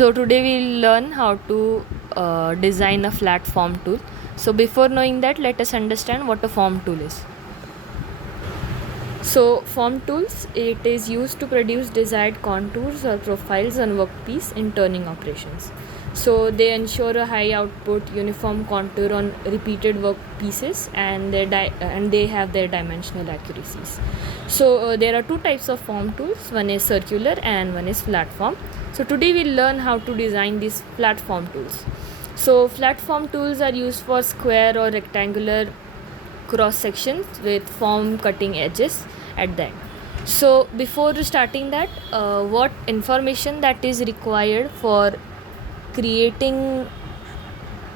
So today we'll learn how to design a flat form tool. So before knowing that, let us understand what a form tool is. So form tools, it is used to produce desired contours or profiles on workpiece in turning operations. So they ensure a high output uniform contour on repeated workpieces, and they have their dimensional accuracies. So there are two types of form tools. One is circular and one is flat form. So today we'll learn how to design these flat form tools. So flat form tools are used for square or rectangular cross sections with form cutting edges at the end. So before starting that, what information that is required for creating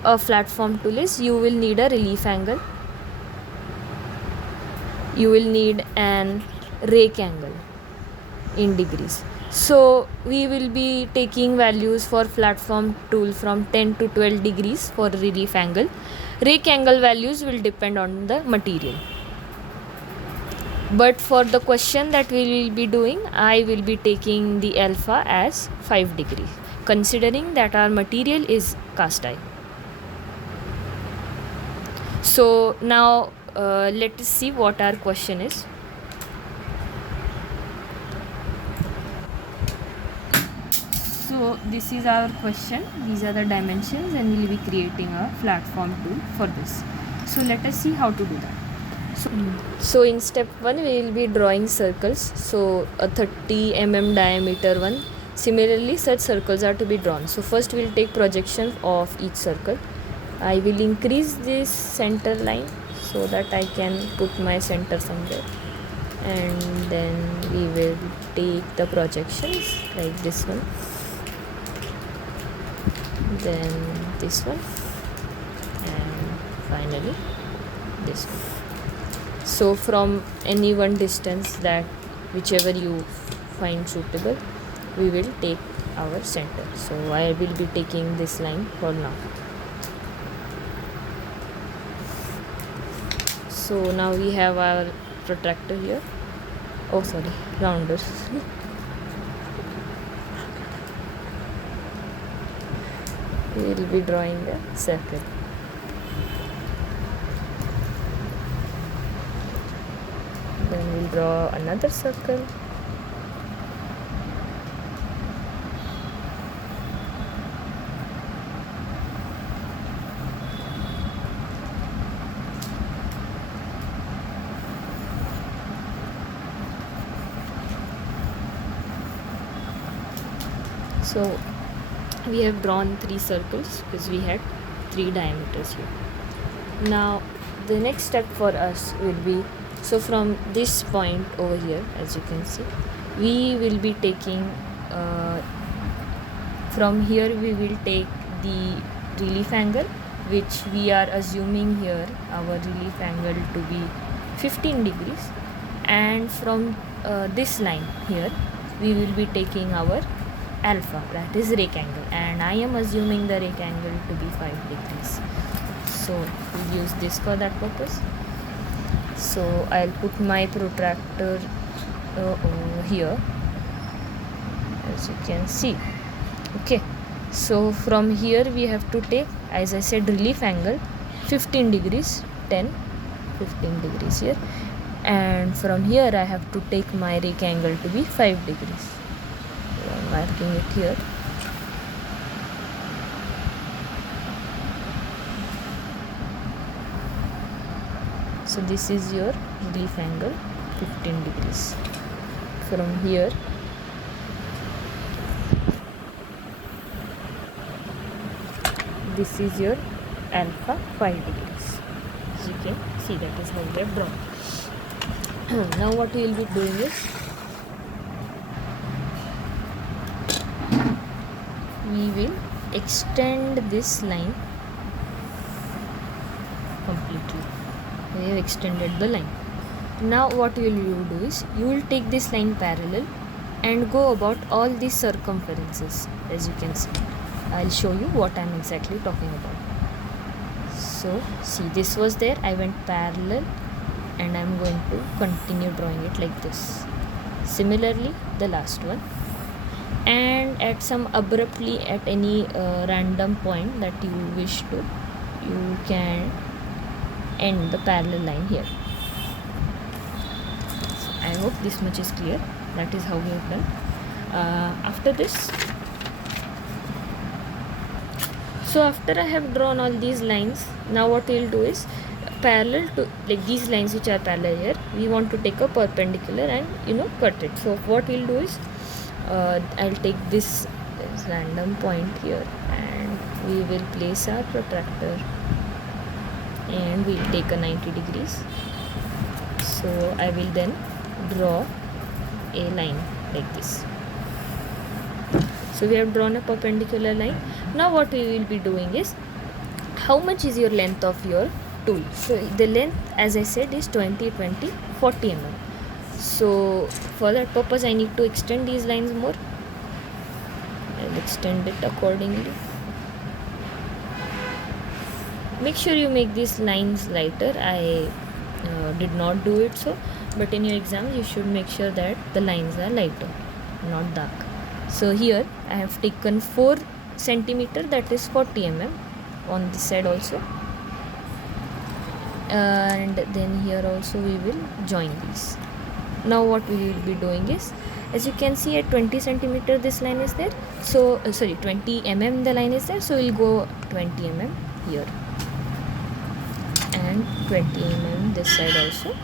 a flat form tool is, you will need a relief angle, you will need an rake angle in degrees. So we will be taking values for flat form tool from 10 to 12 degrees for relief angle. Rake angle values will depend on the material. But for the question that we will be doing, I will be taking the alpha as 5 degrees, considering that our material is cast iron. So now let us see what our question is. So this is our question, these are the dimensions, and we will be creating a flat form tool for this. So let us see how to do that. So in step 1 we will be drawing circles. So a 30 mm diameter one. Similarly, such circles are to be drawn. So first we will take projection of each circle. I will increase this center line so that I can put my center somewhere, and then we will take the projections like this one, then this one, and finally this one. So from any one distance, that whichever you find suitable, we will take our center. So I will be taking this line for now. So now we have our protractor here. Oh sorry, rounders. We will be drawing the circle. Then we'll draw another circle. So we have drawn 3 circles because we had 3 diameters here. Now the next step for us will be, so from this point over here, as you can see, we will be taking from here we will take the relief angle, which we are assuming here our relief angle to be 15 degrees, and from this line here we will be taking our alpha, that is rake angle, and I am assuming the rake angle to be 5 degrees. So we'll use this for that purpose. So I'll put my protractor over here, as you can see. Okay, so from here we have to take, as I said, relief angle 15 degrees, 10, 15 degrees here, and from here I have to take my rake angle to be 5 degrees. So I'm marking it here. So this is your relief angle, 15 degrees. From here this is your alpha, 5 degrees. As you can see, that is how we have drawn. Now what we will be doing is, we will extend this line completely. We have extended the line. Now what will you do is, you will take this line parallel and go about all these circumferences. As you can see, I'll show you what I'm exactly talking about. So see, this was there, I went parallel, and I'm going to continue drawing it like this. Similarly, the last one. and at some abruptly at any random point that you wish to, you can end the parallel line here. So I hope this much is clear. That is how we have done. After this, so after I have drawn all these lines, now what we'll do is parallel to like these lines which are parallel here, we want to take a perpendicular and cut it. So what we'll do is I'll take this random point here and we will place our protractor and we'll take a 90 degrees. So I will then draw a line like this. So we have drawn a perpendicular line. Now what we will be doing is, how much is your length of your tool? So the length, as I said, is 20, 20, 40 mm. So for that purpose I need to extend these lines more. I'll extend it accordingly. Make sure you make these lines lighter. I did not do it so, but in your exams you should make sure that the lines are lighter, not dark. So here I have taken 4 centimeter, that is 40 mm on this side also, and then here also we will join these. Now what we will be doing is, as you can see at 20 centimeter this line is there, so 20 mm the line is there, so we'll go 20 mm here and 20 mm this side also,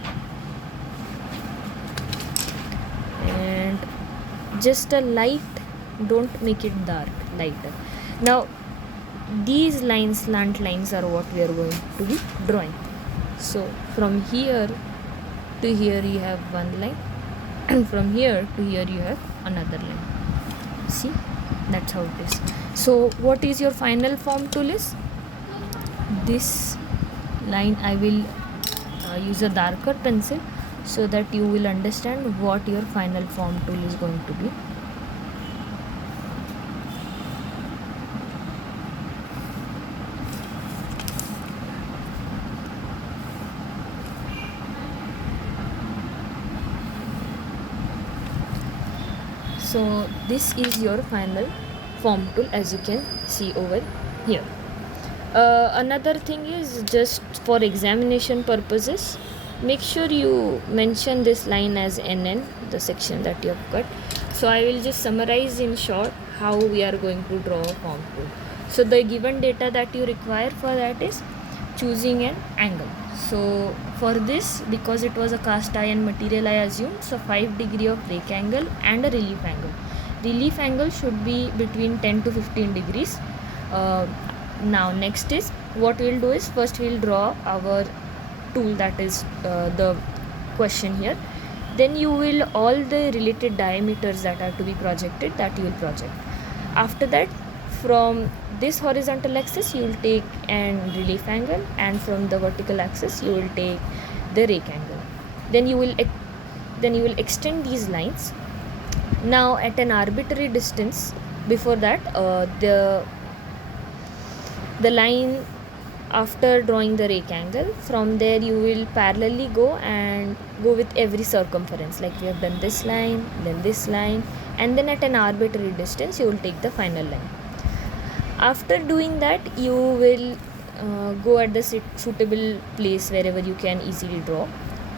and just a light, don't make it dark, lighter. Now these lines, slant lines, are what we are going to be drawing. So from here to here you have one line and from here to here you have another line. See, that's how it is. So what is your final form tool is? This line I will use a darker pencil so that you will understand what your final form tool is going to be. So this is your final form tool, as you can see over here. Another thing is, just for examination purposes, make sure you mention this line as NN, the section that you have cut. So I will just summarize in short how we are going to draw a form tool. So the given data that you require for that is choosing an angle. So for this, because it was a cast iron material, I assumed, so 5 degree of rake angle and a relief angle. Relief angle should be between 10 to 15 degrees. Now next is, what we will do is, first we will draw our tool, that is the question here. Then you will, all the related diameters that are to be projected, that you will project. After that, from this horizontal axis you will take an relief angle, and from the vertical axis you will take the rake angle. Then you will extend these lines. Now at an arbitrary distance before that, the line after drawing the rake angle, from there you will parallelly go and go with every circumference, like we have done this line, then this line, and then at an arbitrary distance you will take the final line. After doing that, you will go at the suitable place wherever you can easily draw.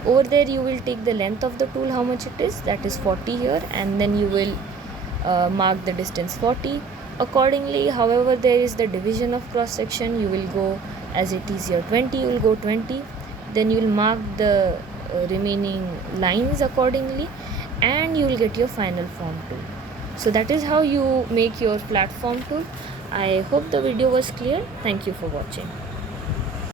Over there you will take the length of the tool, how much it is, that is 40 here, and then you will mark the distance 40. Accordingly, however there is the division of cross section, you will go, as it is here 20, you will go 20. Then you will mark the remaining lines accordingly, and you will get your final form tool. So that is how you make your flat form tool. I hope the video was clear. Thank you for watching.